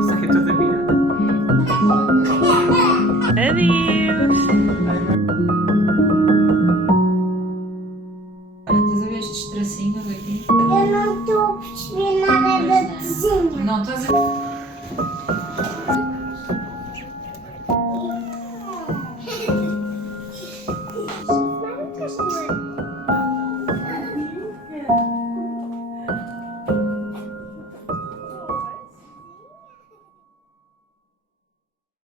Isso aqui é tudo minha. Adeus! Olha, estás a ver estes tracinhos aqui? Eu não estou a perceber nada da desenho. Não, estás a...